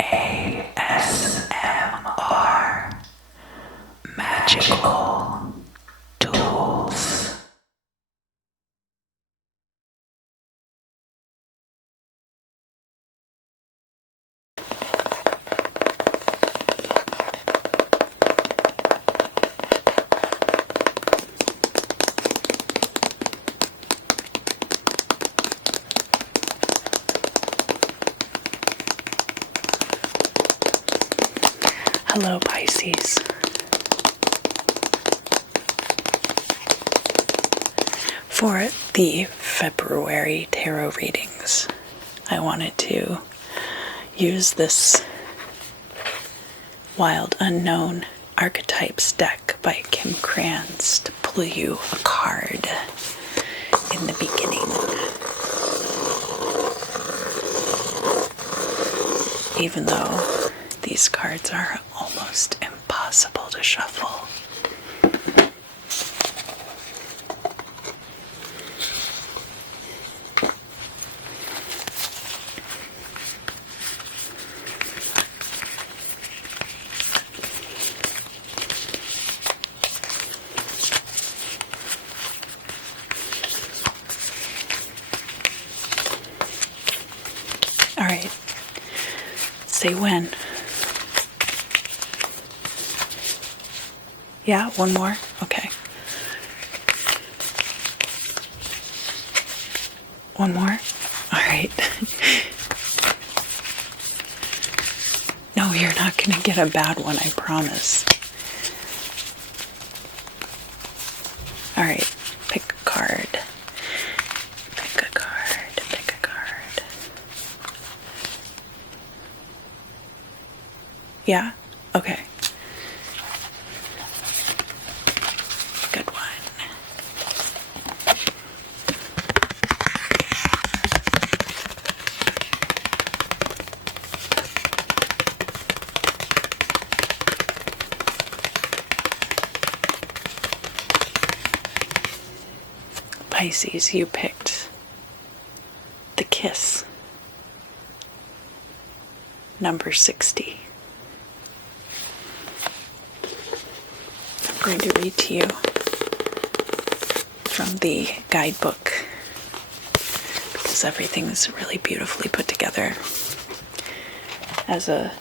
ASMR Magical Tools. Hello, Pisces. For the February tarot readings, I wanted to use this Wild Unknown Archetypes deck by Kim Krans to pull you a card in the beginning. Even though these cards are almost impossible to shuffle. All right, say when. Yeah, one more? Okay. One more? All right. No, you're not going to get a bad one, I promise. All right, pick a card. Pick a card, pick a card. Yeah? Okay. Good one. Pisces, you picked the kiss, number 60. I'm going to read to you from the guidebook because everything is really beautifully put together as a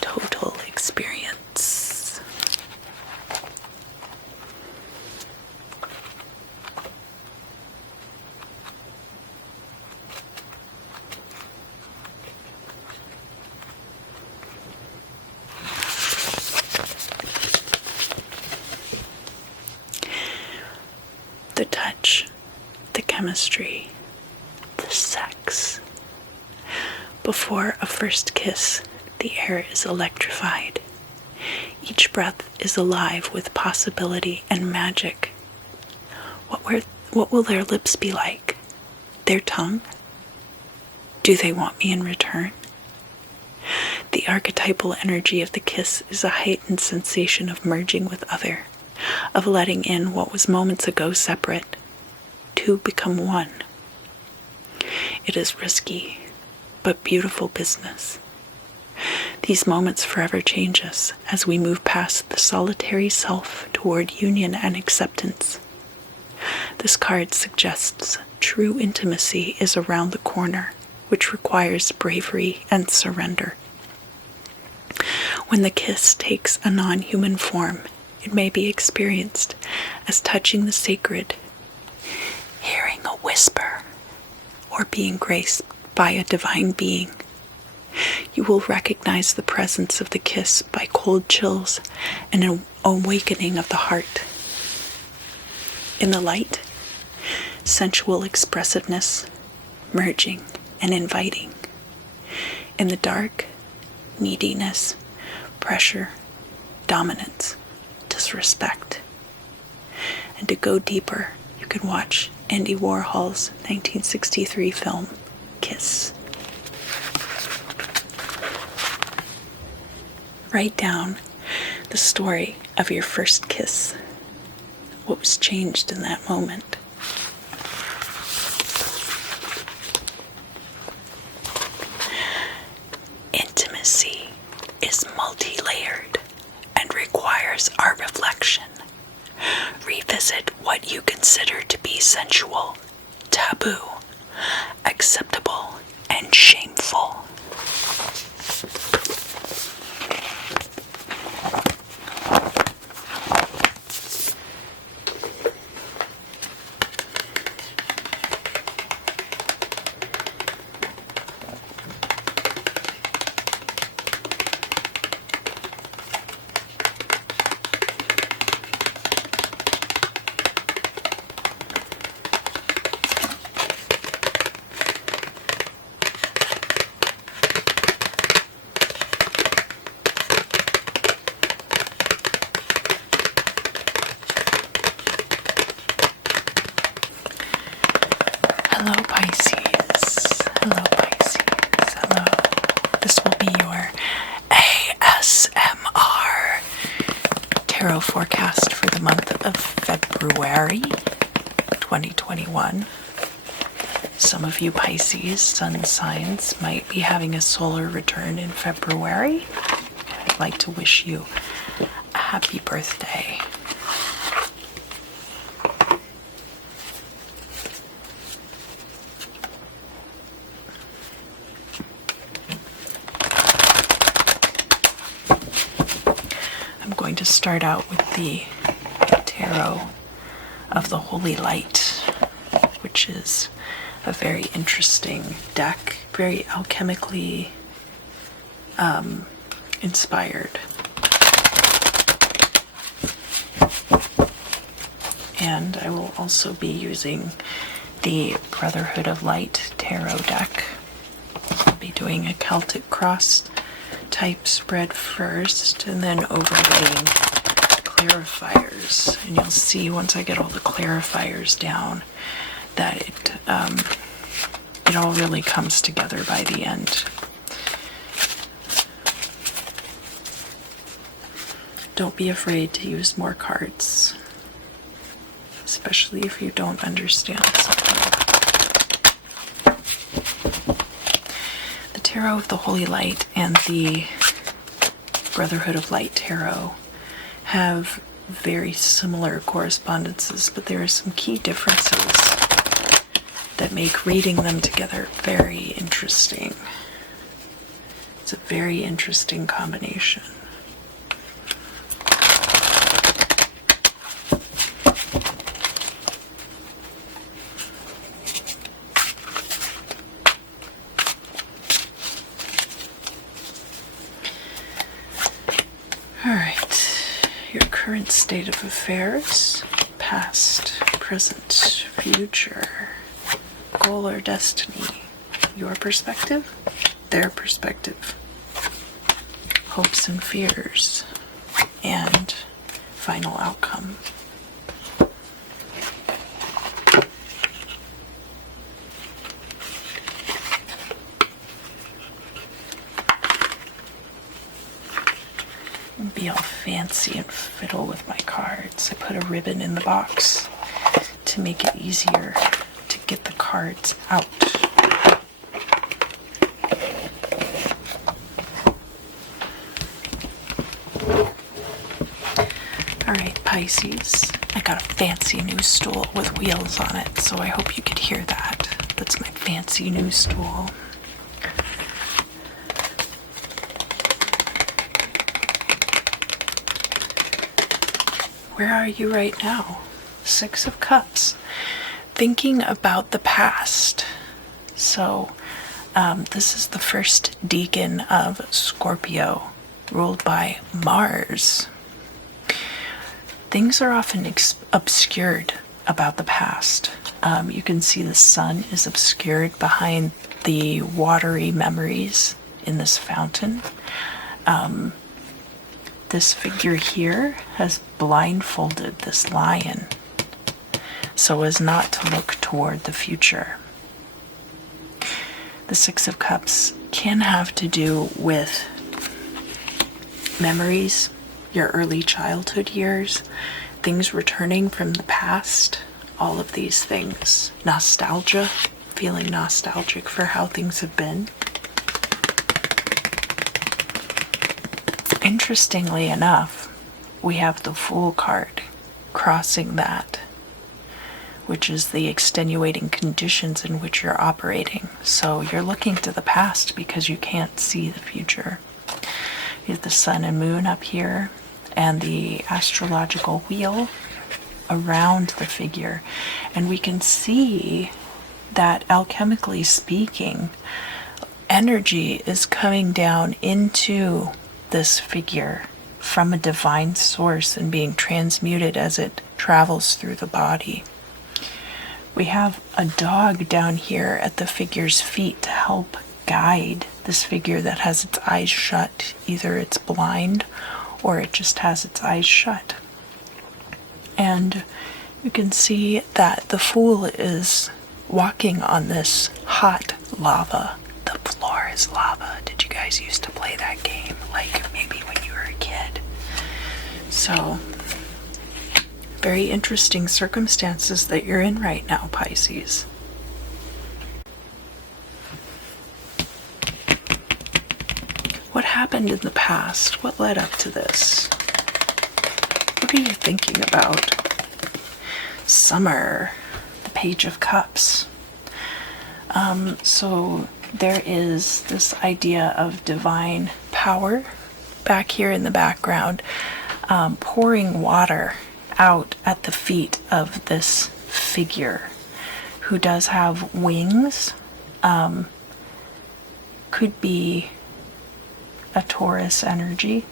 total experience. The touch, the chemistry, the sex. Before a first kiss, the air is electrified. Each breath is alive with possibility and magic. What will their lips be like? Their tongue? Do they want me in return? The archetypal energy of the kiss is a heightened sensation of merging with other, of letting in what was moments ago separate, to become one. It is risky, but beautiful business. These moments forever change us as we move past the solitary self toward union and acceptance. This card suggests true intimacy is around the corner, which requires bravery and surrender. When the kiss takes a non-human form, it may be experienced as touching the sacred, hearing a whisper, or being graced by a divine being. You will recognize the presence of the kiss by cold chills and an awakening of the heart. In the light, sensual expressiveness, merging and inviting. In the dark, neediness, pressure, dominance, disrespect. And to go deeper, you can watch Andy Warhol's 1963 film, Kiss. Write down the story of your first kiss. What was changed in that moment? Intimacy. consensual, taboo, acceptable, and shameful. Hello Pisces, hello Pisces, hello. This will be your ASMR tarot forecast for the month of February 2021. Some of you Pisces sun signs might be having a solar return in February. I'd like to wish you a happy birthday. I'm going to start out with the Tarot of the Holy Light, which is a very interesting deck, very alchemically inspired. And I will also be using the Brotherhood of Light Tarot deck. I'll be doing a Celtic cross type spread first, and then overlaying clarifiers. And you'll see once I get all the clarifiers down that it all really comes together by the end. Don't be afraid to use more cards, especially if you don't understand something. The Tarot of the Holy Light and the Brotherhood of Light Tarot have very similar correspondences, but there are some key differences that make reading them together very interesting. It's a very interesting combination. Your current state of affairs, past, present, future, goal or destiny, your perspective, their perspective, hopes and fears, and final outcome. Be all fancy and fiddle with my cards. I put a ribbon in the box to make it easier to get the cards out. Alright, Pisces, I got a fancy new stool with wheels on it, so I hope you could hear that. That's my fancy new stool. Where are you right now? Six of Cups. Thinking about the past. So, this is the first decan of Scorpio, ruled by Mars. Things are often obscured about the past. You can see the sun is obscured behind the watery memories in this fountain. This figure here has blindfolded this lion so as not to look toward the future. The Six of Cups can have to do with memories, your early childhood years, things returning from the past, all of these things. Nostalgia, feeling nostalgic for how things have been. Interestingly enough, we have the Fool card crossing that, which is the extenuating conditions in which you're operating. So you're looking to the past because you can't see the future. You have the sun and moon up here, and the astrological wheel around the figure. And we can see that, alchemically speaking, energy is coming down into this figure from a divine source and being transmuted as it travels through the body. We have a dog down here at the figure's feet to help guide this figure that has its eyes shut. Either it's blind or it just has its eyes shut. And you can see that the Fool is walking on this hot lava. The floor is lava. Did you guys used to play that game? Like maybe when you were a kid. So, very interesting circumstances that you're in right now, Pisces. What happened in the past? What led up to this? What are you thinking about? Summer, the Page of Cups. So there is this idea of divine power back here in the background, pouring water out at the feet of this figure who does have wings. Could be a Taurus energy.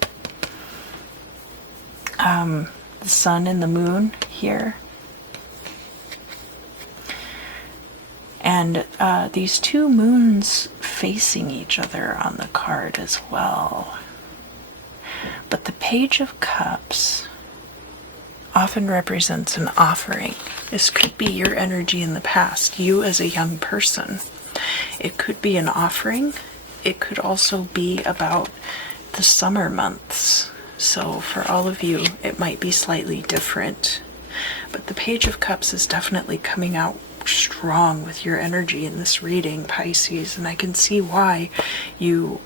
The sun and the moon here. And these two moons facing each other on the card as well. But the Page of Cups often represents an offering. This could be your energy in the past, you as a young person. It could be an offering. It could also be about the summer months. So for all of you, it might be slightly different. But the Page of Cups is definitely coming out strong with your energy in this reading, Pisces, and I can see why you,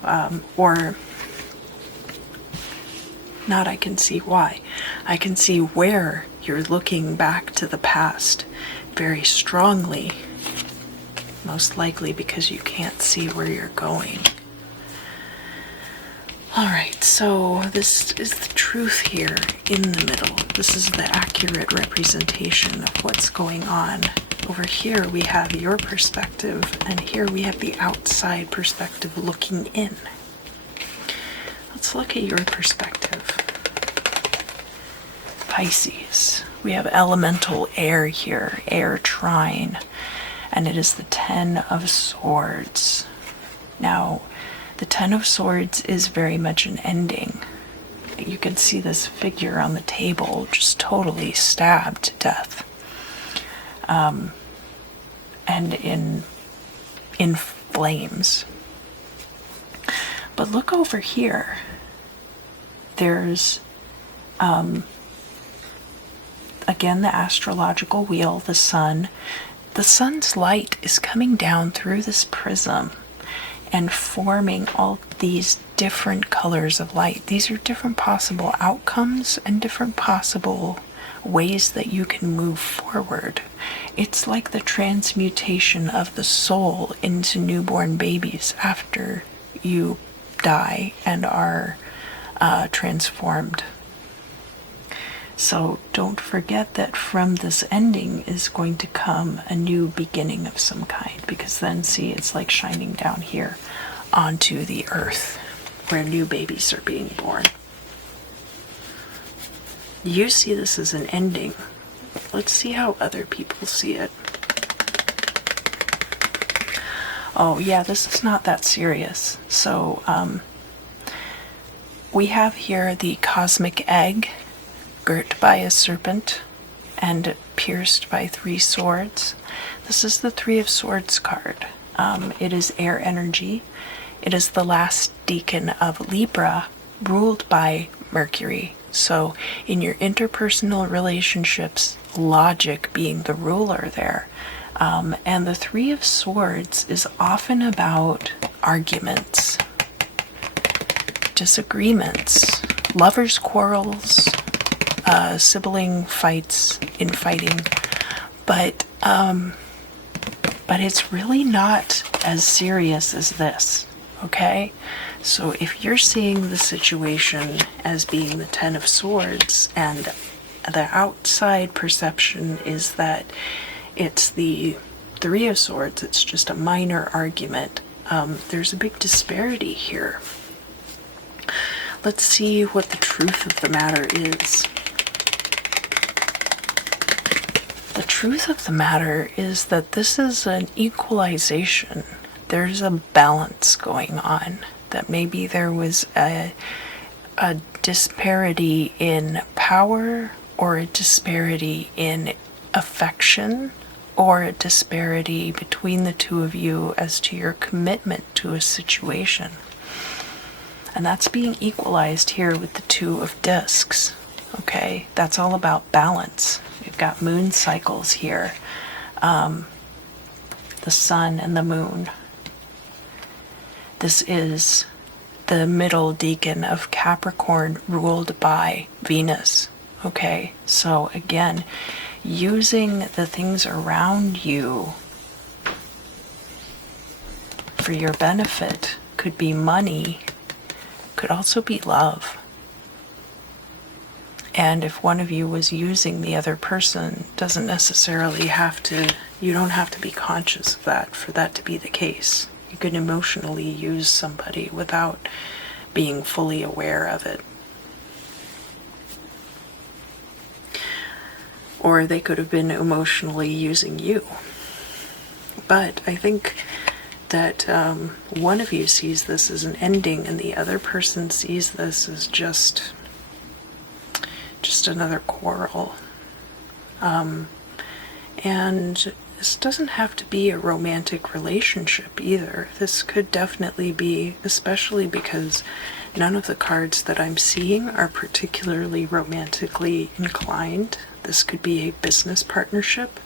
I can see where you're looking back to the past very strongly, most likely because you can't see where you're going. Alright, so this is the truth here in the middle. This is the accurate representation of what's going on. Over here we have your perspective, and here we have the outside perspective looking in. Let's look at your perspective. Pisces. We have elemental air here, air trine, and it is the Ten of Swords. Now, the Ten of Swords is very much an ending. You can see this figure on the table just totally stabbed to death. And in flames. But look over here. There's again the astrological wheel, the sun. The sun's light is coming down through this prism and forming all these different colors of light. These are different possible outcomes and different possible ways that you can move forward. It's like the transmutation of the soul into newborn babies after you die and are transformed. So don't forget that from this ending is going to come a new beginning of some kind, because then see, it's like shining down here onto the earth where new babies are being born. You see this as an ending. Let's see how other people see it. Oh yeah, this is not that serious. So we have here the cosmic egg, girt by a serpent and pierced by 3 swords. This is the 3 of Swords card. It is air energy. It is the last decan of Libra, ruled by Mercury. So in your interpersonal relationships, logic being the ruler there. And the 3 of Swords is often about arguments, disagreements, lovers' quarrels, sibling fights, infighting. But it's really not as serious as this, okay? So if you're seeing the situation as being the Ten of Swords, and the outside perception is that it's the Three of Swords, it's just a minor argument, there's a big disparity here. Let's see what the truth of the matter is. The truth of the matter is that this is an equalization. There's a balance going on. That maybe there was a disparity in power, or a disparity in affection, or a disparity between the two of you as to your commitment to a situation. And that's being equalized here with the Two of Discs. Okay, that's all about balance. We've got moon cycles here, the sun and the moon. This is the middle decan of Capricorn ruled by Venus. Okay, so again, using the things around you for your benefit could be money, could also be love. And if one of you was using the other person, doesn't necessarily have to, you don't have to be conscious of that for that to be the case. You can emotionally use somebody without being fully aware of it. Or they could have been emotionally using you. But I think that one of you sees this as an ending and the other person sees this as just another quarrel. And this doesn't have to be a romantic relationship either. This could definitely be, especially because none of the cards that I'm seeing are particularly romantically inclined. This could be a business partnership.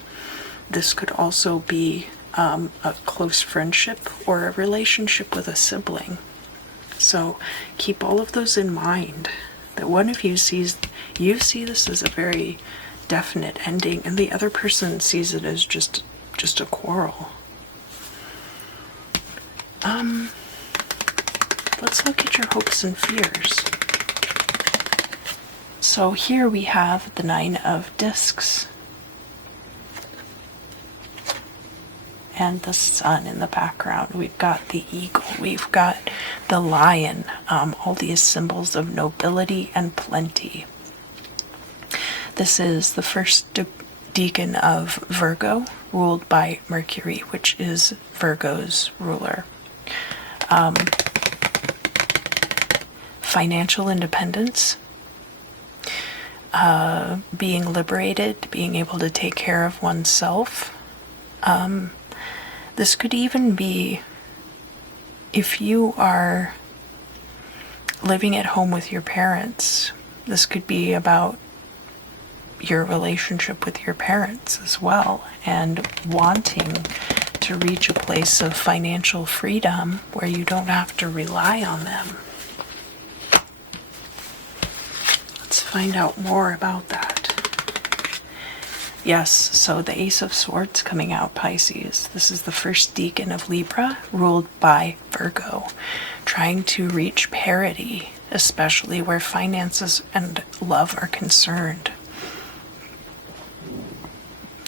This could also be a close friendship or a relationship with a sibling. So keep all of those in mind. That one of you sees, you see this as a very definite ending, and the other person sees it as just a quarrel. Let's look at your hopes and fears. So here we have the Nine of Discs and the sun in the background. We've got the eagle, we've got the lion, all these symbols of nobility and plenty. This is the first decan of Virgo, ruled by Mercury, which is Virgo's ruler. Financial independence, being liberated, being able to take care of oneself. This could even be if you are living at home with your parents. This could be about your relationship with your parents as well, and wanting to reach a place of financial freedom where you don't have to rely on them. Let's find out more about that. Yes, so the Ace of Swords coming out, Pisces. This is the first decan of Libra, ruled by Virgo, trying to reach parity, especially where finances and love are concerned.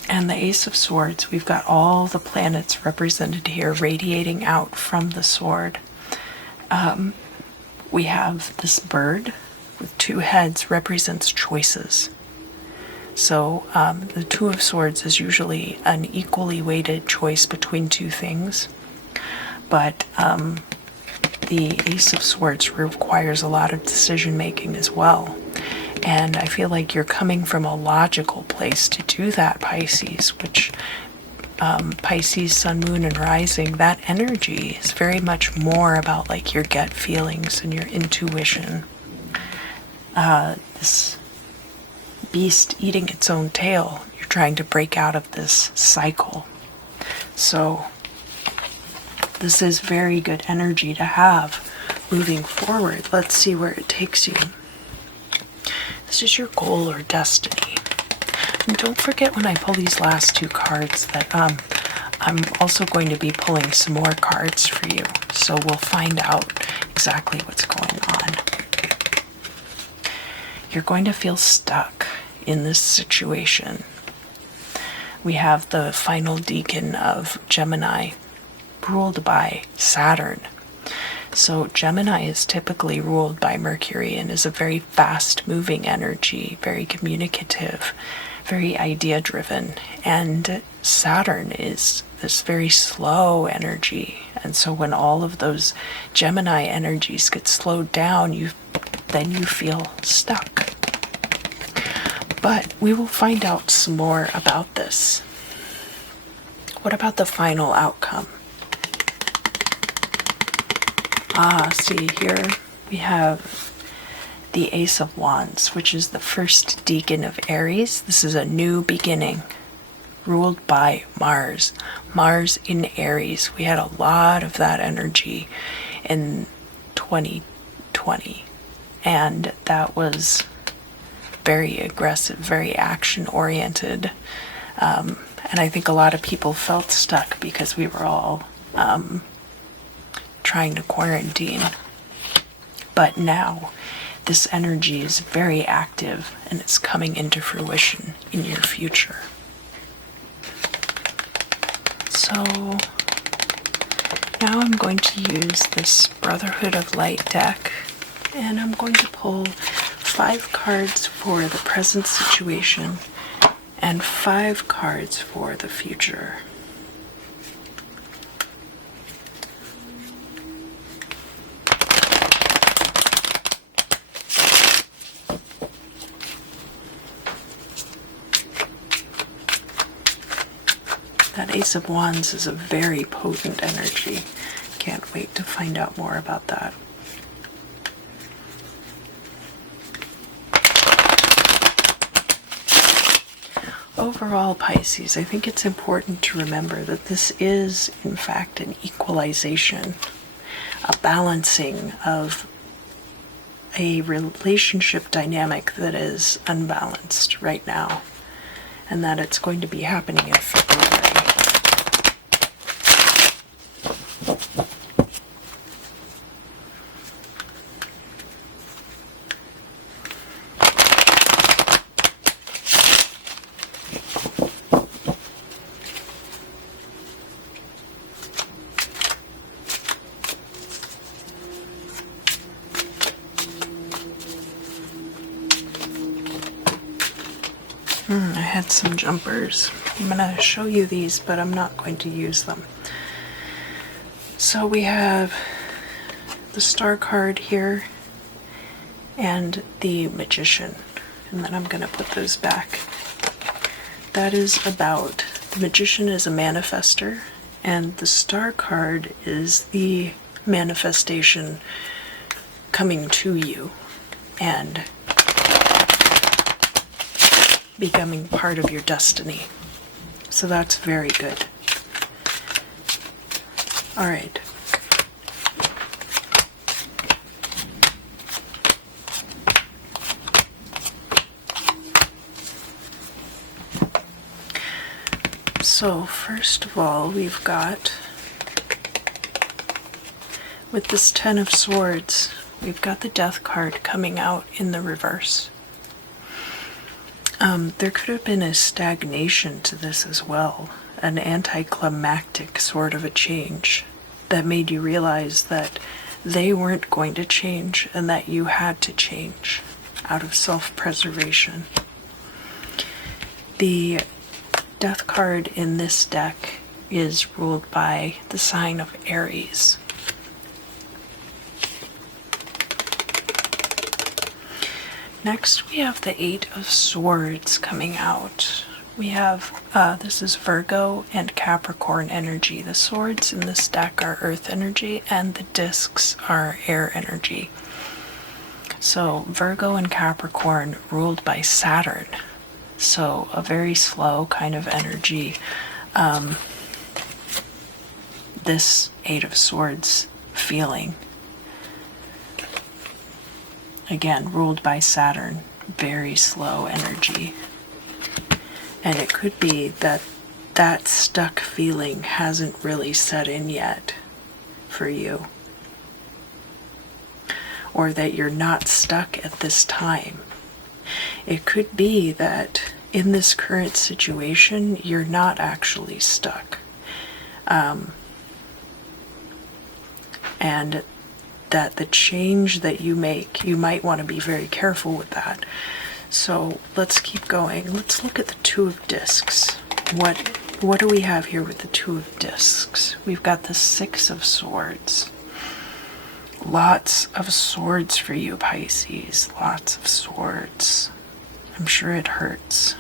And the Ace of Swords, we've got all the planets represented here, radiating out from the sword. We have this bird with two heads, represents choices. So the Two of Swords is usually an equally weighted choice between two things. But the Ace of Swords requires a lot of decision making as well. And I feel like you're coming from a logical place to do that, Pisces, which Pisces, Sun, Moon, and Rising, that energy is very much more about like your gut feelings and your intuition. This beast eating its own tail, you're trying to break out of this cycle. So this is very good energy to have moving forward. Let's see where it takes you. This is your goal or destiny. And don't forget when I pull these last two cards that I'm also going to be pulling some more cards for you. So we'll find out exactly what's going on. You're going to feel stuck in this situation. We have the final decan of Gemini, ruled by Saturn. So Gemini is typically ruled by Mercury and is a very fast-moving energy, very communicative, very idea-driven. And Saturn is this very slow energy. And so when all of those Gemini energies get slowed down, then you feel stuck. But we will find out some more about this. What about the final outcome? See here we have the Ace of Wands, which is the first decan of Aries. This is a new beginning, ruled by Mars. Mars in Aries. We had a lot of that energy in 2020, and that was very aggressive, very action-oriented. And I think a lot of people felt stuck because we were all trying to quarantine. But now this energy is very active and it's coming into fruition in your future. So now I'm going to use this Brotherhood of Light deck, and I'm going to pull 5 cards for the present situation and 5 cards for the future. That Ace of Wands is a very potent energy. Can't wait to find out more about that. Overall, Pisces, I think it's important to remember that this is, in fact, an equalization, a balancing of a relationship dynamic that is unbalanced right now, and that it's going to be happening in February. I had some jumpers. I'm going to show you these, but I'm not going to use them. So we have the Star card here and the Magician, and then I'm going to put those back. That is about, the Magician is a manifester, and the Star card is the manifestation coming to you and becoming part of your destiny. So that's very good. All right. So first of all, we've got, with this Ten of Swords, we've got the Death card coming out in the reverse. There could have been a stagnation to this as well, an anticlimactic sort of a change that made you realize that they weren't going to change and that you had to change out of self-preservation. The Death card in this deck is ruled by the sign of Aries. Next, we have the Eight of Swords coming out. We have, this is Virgo and Capricorn energy. The swords in this deck are earth energy, and the discs are air energy. So, Virgo and Capricorn ruled by Saturn. So, a very slow kind of energy. This Eight of Swords feeling. Again, ruled by Saturn, very slow energy. And it could be that that stuck feeling hasn't really set in yet for you. Or that you're not stuck at this time. It could be that in this current situation, you're not actually stuck. And that the change that you make, you might want to be very careful with that. So let's keep going. Let's look at the Two of Discs. What do we have here with the Two of Discs? We've got the Six of Swords. Lots of swords for you, Pisces. Lots of swords. I'm sure it hurts.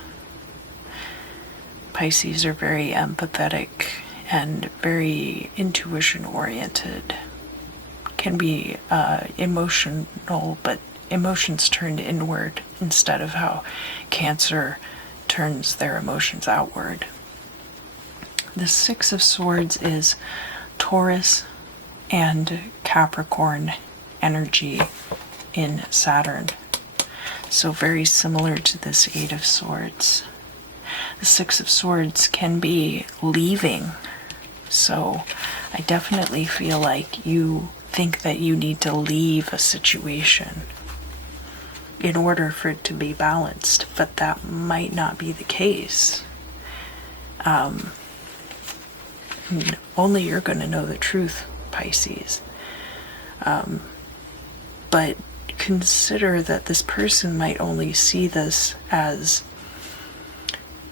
Pisces are very empathetic and very intuition-oriented. Can be emotional, but emotions turned inward instead of how Cancer turns their emotions outward. The Six of Swords is Taurus and Capricorn energy in Saturn. So very similar to this Eight of Swords. The Six of Swords can be leaving. So I definitely feel like you think that you need to leave a situation in order for it to be balanced, but that might not be the case. Only you're going to know the truth, Pisces. But consider that this person might only see this as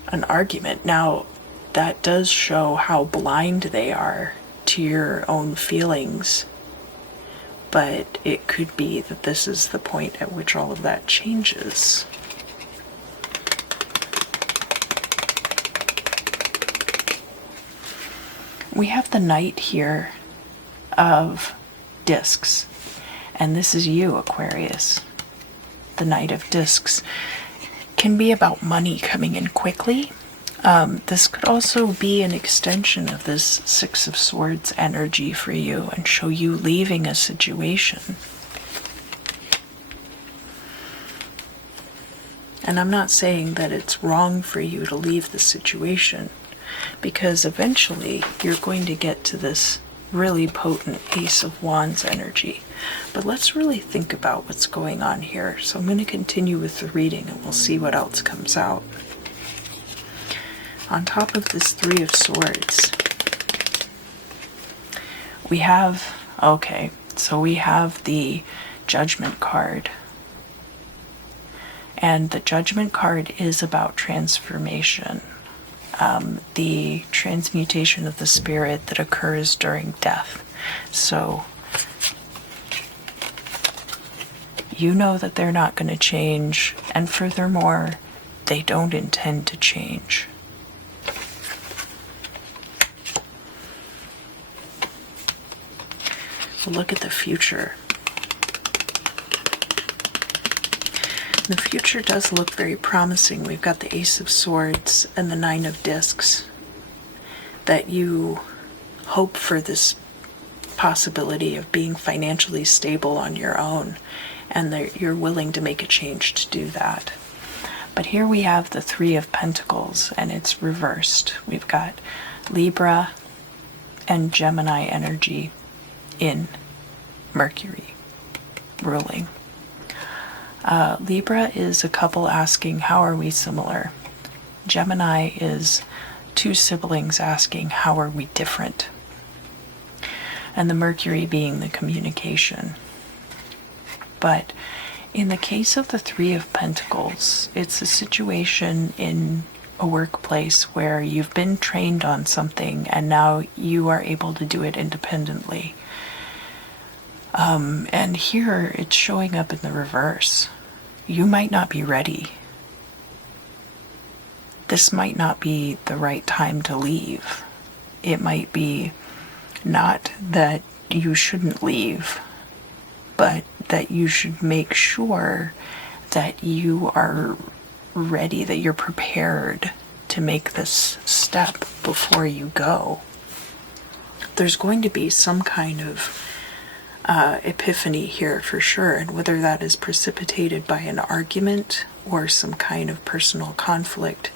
an argument. Now, that does show how blind they are to your own feelings, but it could be that this is the point at which all of that changes. We have the Knight here of Discs, and this is you, Aquarius. The Knight of Discs can be about money coming in quickly. This could also be an extension of this Six of Swords energy for you and show you leaving a situation. And I'm not saying that it's wrong for you to leave the situation, because eventually you're going to get to this really potent Ace of Wands energy. But let's really think about what's going on here. So I'm going to continue with the reading and we'll see what else comes out. On top of this Three of Swords, we have, we have the Judgment card. And the Judgment card is about transformation. The transmutation of the spirit that occurs during death. So you know that they're not going to change, and furthermore, they don't intend to change. So look at the future. The future does look very promising. We've got the Ace of Swords and the Nine of Discs. That you hope for this possibility of being financially stable on your own, and that you're willing to make a change to do that. But here we have the Three of Pentacles, and it's reversed. We've got Libra and Gemini energy in Mercury ruling. Libra is a couple asking, how are we similar? Gemini is two siblings asking, how are we different? And the Mercury being the communication. But in the case of the Three of Pentacles, it's a situation in a workplace where you've been trained on something and now you are able to do it independently. And here it's showing up in the reverse. You might not be ready. This might not be the right time to leave. It might be not that you shouldn't leave, but that you should make sure that you are ready, that you're prepared to make this step before you go. There's going to be some kind of epiphany here for sure, and whether that is precipitated by an argument or some kind of personal conflict,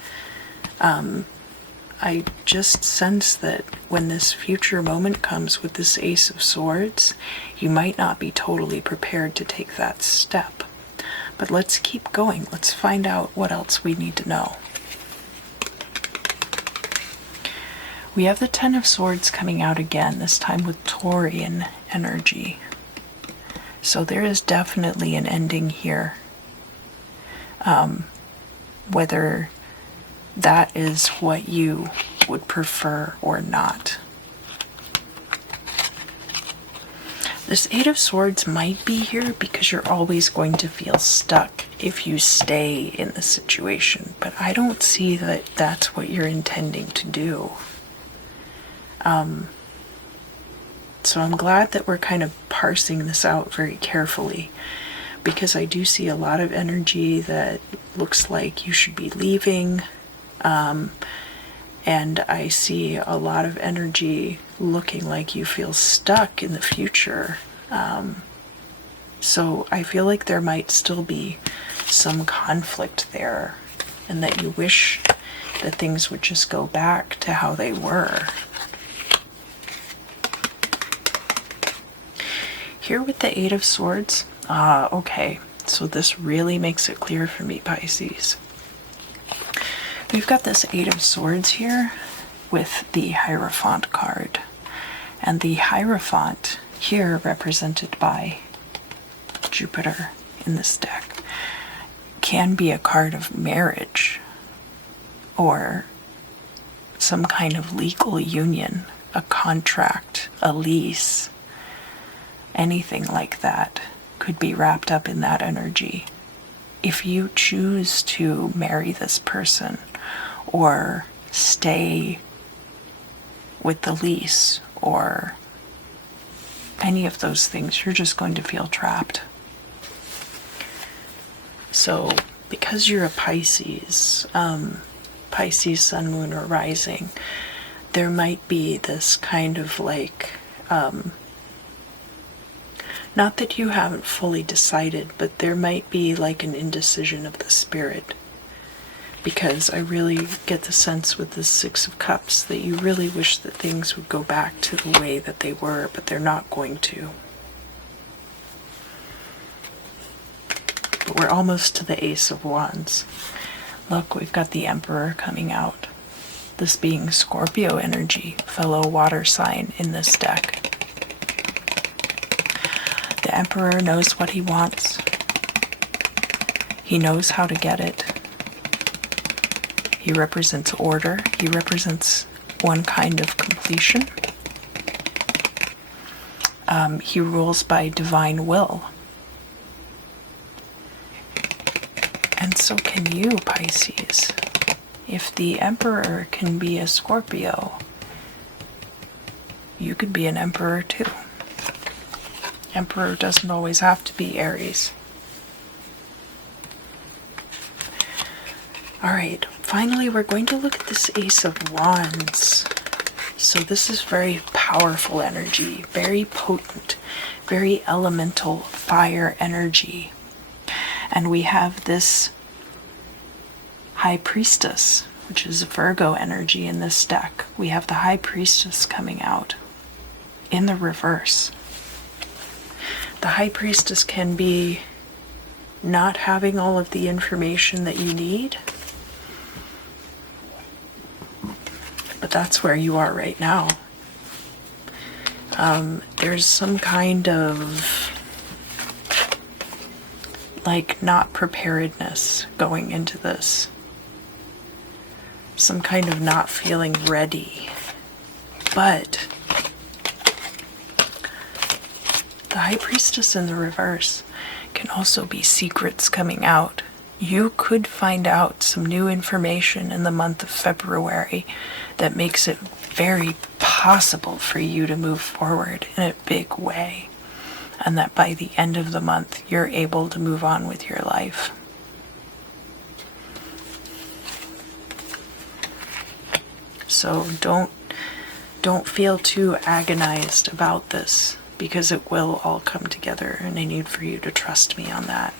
I just sense that when this future moment comes with this Ace of Swords, you might not be totally prepared to take that step. But let's keep going. Let's find out what else we need to know. We have the Ten of Swords coming out again, this time with Taurian energy. So there is definitely an ending here. Whether that is what you would prefer or not. This Eight of Swords might be here because you're always going to feel stuck if you stay in the situation, but I don't see that that's what you're intending to do. So I'm glad that we're kind of parsing this out very carefully, because I do see a lot of energy that looks like you should be leaving, and I see a lot of energy looking like you feel stuck in the future. So I feel like there might still be some conflict there, and that you wish that things would just go back to how they were. Here with the Eight of Swords, okay, so this really makes it clear for me, Pisces. We've got this Eight of Swords here with the Hierophant card. And the Hierophant here, represented by Jupiter in this deck, can be a card of marriage or some kind of legal union, a contract, a lease. Anything like that could be wrapped up in that energy. If you choose to marry this person or stay with the lease or any of those things, you're just going to feel trapped. So because you're a Pisces, Pisces sun, moon, or rising, there might be this kind of like, not that you haven't fully decided, but there might be like an indecision of the spirit. Because I really get the sense with the Six of Cups that you really wish that things would go back to the way that they were, but they're not going to. But we're almost to the Ace of Wands. Look, we've got the Emperor coming out. This being Scorpio energy, fellow water sign in this deck. The Emperor knows what he wants. He knows how to get it. He represents order. He represents one kind of completion. He rules by divine will. And so can you, Pisces. If the Emperor can be a Scorpio, you could be an Emperor too. Emperor doesn't always have to be Aries. Alright, finally we're going to look at this Ace of Wands. So this is very powerful energy, very potent, very elemental fire energy. And we have this High Priestess, which is Virgo energy in this deck. We have the High Priestess coming out in the reverse. The High Priestess can be not having all of the information that you need, but that's where you are right now. There's some kind of like not preparedness going into this. Some kind of not feeling ready. But the High Priestess in the reverse can also be secrets coming out. You could find out some new information in the month of February that makes it very possible for you to move forward in a big way. And that by the end of the month, you're able to move on with your life. So don't feel too agonized about this, because it will all come together, and I need for you to trust me on that.